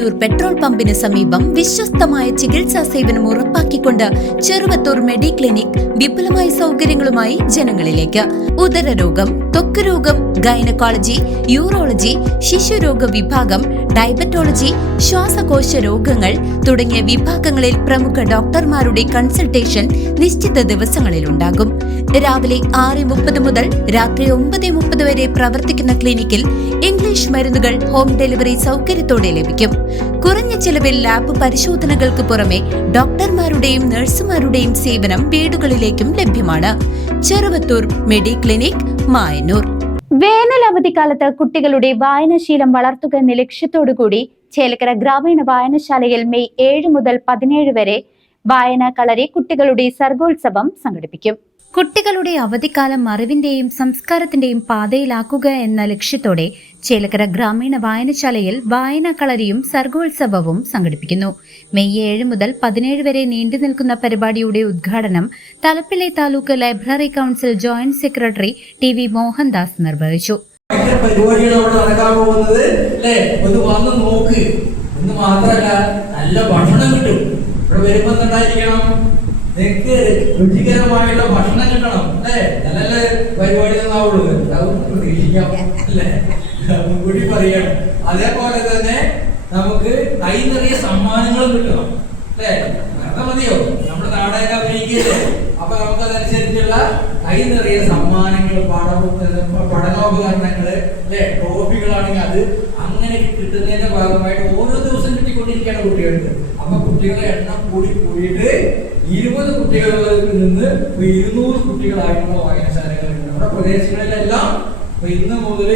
Mayannur petrol പമ്പിന് സമീപം വിശ്വസ്തമായ ചികിത്സാ സേവനം ഉറപ്പാക്കിക്കൊണ്ട് ചെറുവത്തൂർ മെഡിക്ലിനിക് വിപുലമായ സൗകര്യങ്ങളുമായി ജനങ്ങളിലേക്ക്. ഉദരരോഗം, ത്വക്ക് രോഗം, ഗൈനക്കോളജി, യൂറോളജി, ശിശുരോഗ വിഭാഗം, ഡയബറ്റോളജി, ശ്വാസകോശ രോഗങ്ങൾ തുടങ്ങിയ വിഭാഗങ്ങളിൽ പ്രമുഖ ഡോക്ടർമാരുടെ കൺസൾട്ടേഷൻ നിശ്ചിത ദിവസങ്ങളിൽ ഉണ്ടാകും. രാവിലെ 6:30 മുതൽ രാത്രി 9:30 വരെ പ്രവർത്തിക്കുന്ന ക്ലിനിക്കിൽ ഇംഗ്ലീഷ് മരുന്നുകൾ ഹോം ഡെലിവറി സൗകര്യത്തോടെ ലഭിക്കും. കുറഞ്ഞ ചെലവിൽ ലാബ് പരിശോധനകൾക്ക് പുറമെ ഡോക്ടർമാരുടെയും നഴ്സുമാരുടെയും സേവനം വീടുകളിലേക്കും ലഭ്യമാണ്. ചെറുവത്തൂർ മെഡിക്ലിനിക്, മായന്നൂർ. വേനൽ അവധിക്കാലത്ത് കുട്ടികളുടെ വായനാശീലം വളർത്തുക എന്ന ലക്ഷ്യത്തോടുകൂടി ചേലക്കര ഗ്രാമീണ വായനശാലയിൽ മെയ് 7 മുതൽ 17 വരെ വായനാ കളരി കുട്ടികളുടെ സർഗോത്സവം സംഘടിപ്പിക്കും. കുട്ടികളുടെ അവധിക്കാലം അറിവിന്റെയും സംസ്കാരത്തിന്റെയും പാതയിലാക്കുക എന്ന ലക്ഷ്യത്തോടെ ചേലക്കര ഗ്രാമീണ വായനശാലയിൽ വായനാ കളരിയും സർഗോത്സവവും സംഘടിപ്പിക്കുന്നു. മെയ് 7 മുതൽ 17 വരെ നീണ്ടുനിൽക്കുന്ന പരിപാടിയുടെ ഉദ്ഘാടനം തലപ്പിലെ taluk library council joint secretary T V Mohandas നിർവഹിച്ചു. നിങ്ങൾക്ക് രുചികരമായുള്ള ഭക്ഷണം കിട്ടണം അല്ലേ? നല്ല നല്ല പരിപാടി തന്നാവുള്ളൂ, പ്രതീക്ഷിക്കാം അല്ലേ? മുൻകൂട്ടി പറയണം. അതേപോലെ തന്നെ നമുക്ക് കൈ നിറയെ സമ്മാനങ്ങളും കിട്ടണം അല്ലേ? വെറുതെ മതിയോ? നമ്മുടെ നാടകം അഭിനയിക്കല്ലേ? അപ്പൊ നമുക്ക് അതനുസരിച്ചുള്ള കൈ നിറയെ സമ്മാനങ്ങൾ, പഠനോപകരണങ്ങള് അല്ലെ, ട്രോഫികളാണെങ്കിൽ അത് അങ്ങനെ കിട്ടുന്നതിന്റെ ഭാഗമായിട്ട് ഓരോ ദിവസം കിട്ടിക്കൊണ്ടിരിക്കുകയാണ് കുട്ടികൾക്ക്. അപ്പൊ കുട്ടികളുടെ എണ്ണം കൂടിയിട്ട് 20 കുട്ടികളിൽ നിന്ന് 200 കുട്ടികളായിട്ടുള്ള വായനശാലകളുണ്ട് നമ്മുടെ പ്രദേശങ്ങളിലെല്ലാം. ഇന്നലെ മുതൽ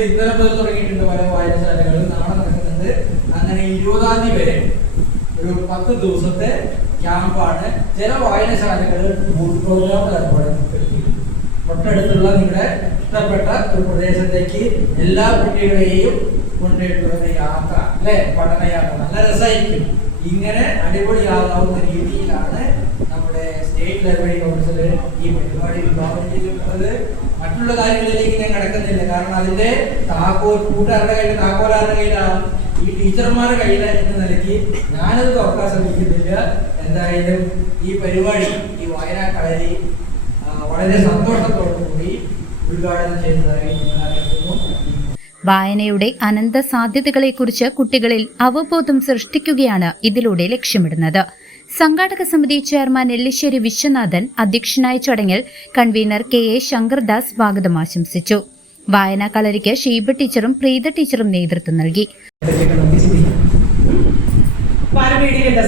തുടങ്ങിയിട്ടുണ്ട് പല വായനശാലകൾ, നാളെ നടക്കുന്നുണ്ട്. അങ്ങനെ 20-ാം തീയതി വരെ ഒരു 10 ദിവസത്തെ ക്യാമ്പാണ്. ചില വായനശാലകൾ പ്രോഗ്രാം ഏർപ്പെടുത്തി തൊട്ടടുത്തുള്ള നിങ്ങളുടെ ഇഷ്ടപ്പെട്ട ഒരു പ്രദേശത്തേക്ക് എല്ലാ കുട്ടികളെയും കൊണ്ടുപോയിട്ടുള്ള യാത്ര അല്ലെ, പഠനയാത്ര നല്ല രസമായിരിക്കും. ഇങ്ങനെ അടിപൊളിയാകാവുന്ന രീതിയിലാണ് നമ്മുടെ സ്റ്റേറ്റ് ലൈബ്രറി കൗൺസിൽ ഈ പരിപാടി വിഭാവനം ചെയ്തിട്ടുള്ളത്. മറ്റുള്ള കാര്യങ്ങളിലേക്ക് ഞാൻ കിടക്കുന്നില്ല, കാരണം അതിന്റെ കൂട്ടുകാരുടെ കയ്യിൽ താക്കോലാരുടെ കയ്യിലാണ്, ഈ ടീച്ചർമാരുടെ കയ്യിൽ എന്ന നിലയ്ക്ക് ഞാനത് തുറക്കാൻ ശ്രമിക്കുന്നില്ല. എന്തായാലും ഈ പരിപാടി, ഈ വായനാ കളരി വളരെ സന്തോഷത്തോടു കൂടി ഉദ്ഘാടനം ചെയ്തതായി ഞാൻ അറിയിക്കുന്നു. വായനയുടെ അനന്ത സാധ്യതകളെക്കുറിച്ച് കുട്ടികളിൽ അവബോധം സൃഷ്ടിക്കുകയാണ് ഇതിലൂടെ ലക്ഷ്യമിടുന്നത്. സംഘാടക സമിതി ചെയർമാൻ എല്ലിശ്ശേരി വിശ്വനാഥൻ അധ്യക്ഷനായ ചടങ്ങിൽ കൺവീനർ കെ.എ. ശങ്കർദാസ് സ്വാഗതം ആശംസിച്ചു. വായനാ കളരിക്ക് ഷീബ ടീച്ചറും പ്രീത ടീച്ചറും നേതൃത്വം നൽകി.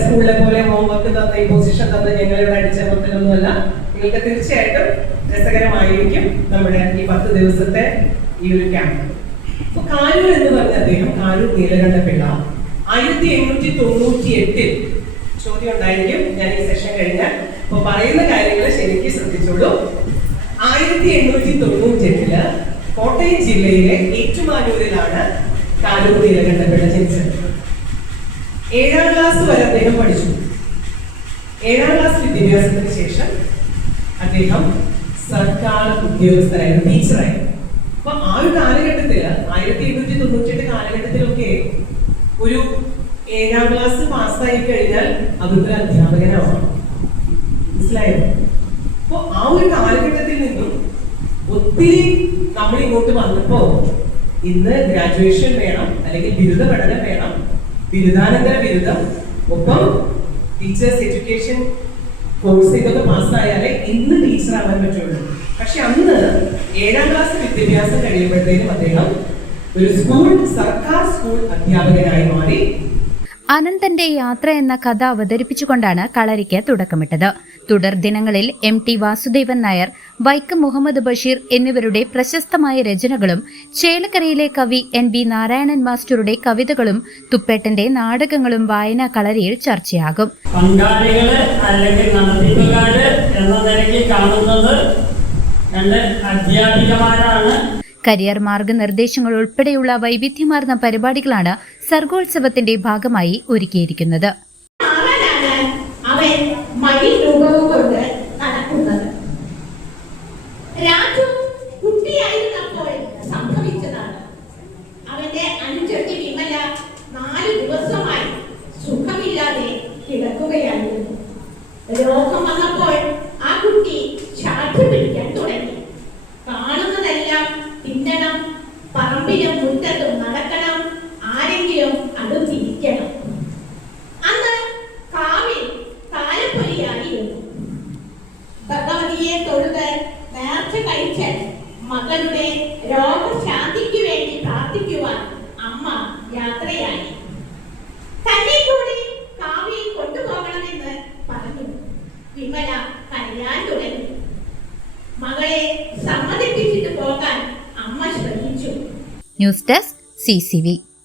സ്കൂളിലെ പോലെ ഹോംവർക്ക് തന്ന ഇമ്പോസിഷൻ തന്ന ഞങ്ങളുടെ അടിച്ചമർത്തലൊന്നുമല്ല. നിങ്ങൾക്ക് തീർച്ചയായിട്ടും രസകരമായിരിക്കും നമ്മുടെ ഈ 10 ദിവസത്തെ ഈ ഒരു ക്യാമ്പ്. കാലൂർ എന്ന് പറഞ്ഞ അദ്ദേഹം, കാലൂർ നീലകണ്ഠപിള്ള, 1898 ചോദ്യം ഉണ്ടായിരിക്കും ഞാൻ ഈ സെഷൻ കഴിഞ്ഞാൽ. അപ്പൊ പറയുന്ന കാര്യങ്ങൾ ശരിക്കും ശ്രദ്ധിച്ചോളൂ. 1898 കോട്ടയം ജില്ലയിലെ ഏറ്റുമാനൂരിലാണ് കാലൂർ നീലകണ്ഠപിള്ള ജനിച്ചത്. 7ാം ക്ലാസ് വരെ അദ്ദേഹം പഠിച്ചു. 7ാം ക്ലാസ് വിദ്യാഭ്യാസത്തിന് ശേഷം അദ്ദേഹം സർക്കാർ ഉദ്യോഗസ്ഥരായിരുന്നു, ടീച്ചറായിരുന്നു. അപ്പൊ ആ ഒരു കാലഘട്ടത്തില് 1898 കാലഘട്ടത്തിലൊക്കെ ഒരു 7ാം ക്ലാസ് പാസ്സായി കഴിഞ്ഞാൽ അതൊരു അധ്യാപകനാവാം, മനസ്സിലായോ? അപ്പൊ ആ ഒരു കാലഘട്ടത്തിൽ നിന്നും ഒത്തിരി നമ്മൾ ഇങ്ങോട്ട് വന്നപ്പോ ഇന്ന് ഗ്രാജുവേഷൻ വേണം, അല്ലെങ്കിൽ ബിരുദ പഠനം വേണം, ബിരുദാനന്തര ബിരുദം, ഒപ്പം ടീച്ചേഴ്സ് എഡ്യൂക്കേഷൻ കോഴ്സ് ഇതൊക്കെ പാസ്സായാലേ ഇന്ന് ടീച്ചർ ആവാൻ പറ്റുള്ളൂ. പക്ഷെ അന്ന് 7ാം ക്ലാസ് വിദ്യാഭ്യാസം കഴിയുമ്പോഴത്തേക്കും അദ്ദേഹം ഒരു സർക്കാർ സ്കൂൾ അധ്യാപകനായി മാറി. അനന്തന്റെ യാത്ര എന്ന കഥ അവതരിപ്പിച്ചുകൊണ്ടാണ് കളരിക്ക് തുടക്കമിട്ടത്. തുടർ ദിനങ്ങളിൽ MT വാസുദേവൻ നായർ, വൈക്കം മുഹമ്മദ് ബഷീർ എന്നിവരുടെ പ്രശസ്തമായ രചനകളും ചേലക്കരയിലെ കവി NB നാരായണൻ മാസ്റ്ററുടെ കവിതകളും തുപ്പേട്ടന്റെ നാടകങ്ങളും വായനാ കളരിയിൽ ചർച്ചയാകും. പങ്കാളികള് അല്ലെങ്കിൽ നടത്തിപ്പുകാര് എന്ന നിലയ്ക്ക് കാണുന്നത് രണ്ട് അധ്യാപികമാരാണ്. കരിയർ മാർഗനിർദ്ദേശങ്ങൾ ഉൾപ്പെടെയുള്ള വൈവിധ്യമാർന്ന പരിപാടികളാണ് സർഗോത്സവത്തിന്റെ ഭാഗമായി ഒരുക്കിയിരിക്കുന്നത്. സംഭവിച്ചതാണ്. അവന്റെ അനുജത്തി വിമല 4 ദിവസമായി രോഗം വന്നപ്പോൾ ആ കുട്ടി ശാഠ്യ പിടിക്കാൻ തുടങ്ങി. കാണുന്നതെല്ലാം തിന്നണം, പറമ്പിലും മുറ്റത്തും നടക്കണം, ആരെങ്കിലും അടുത്തിരിക്കണം. അന്ന് കാവിൽ താലപ്പൊലിയായിരുന്നു. ഭഗവതിയെ തൊഴുത് നേർച്ച കഴിച്ച് മകളുടെ രോഗശാന്തിക്ക് വേണ്ടി പ്രാർത്ഥിക്കുവാൻ അമ്മ യാത്രയായി. തന്നെ കൂടി കാവിൽ കൊണ്ടുപോകണമെന്ന് പറഞ്ഞു. വിമല കരയാൻ തുടങ്ങി. മകളെ സമ്മതിപ്പിച്ചിട്ട് പോകാൻ അമ്മ ശ്രമിച്ചു. News desk CCV.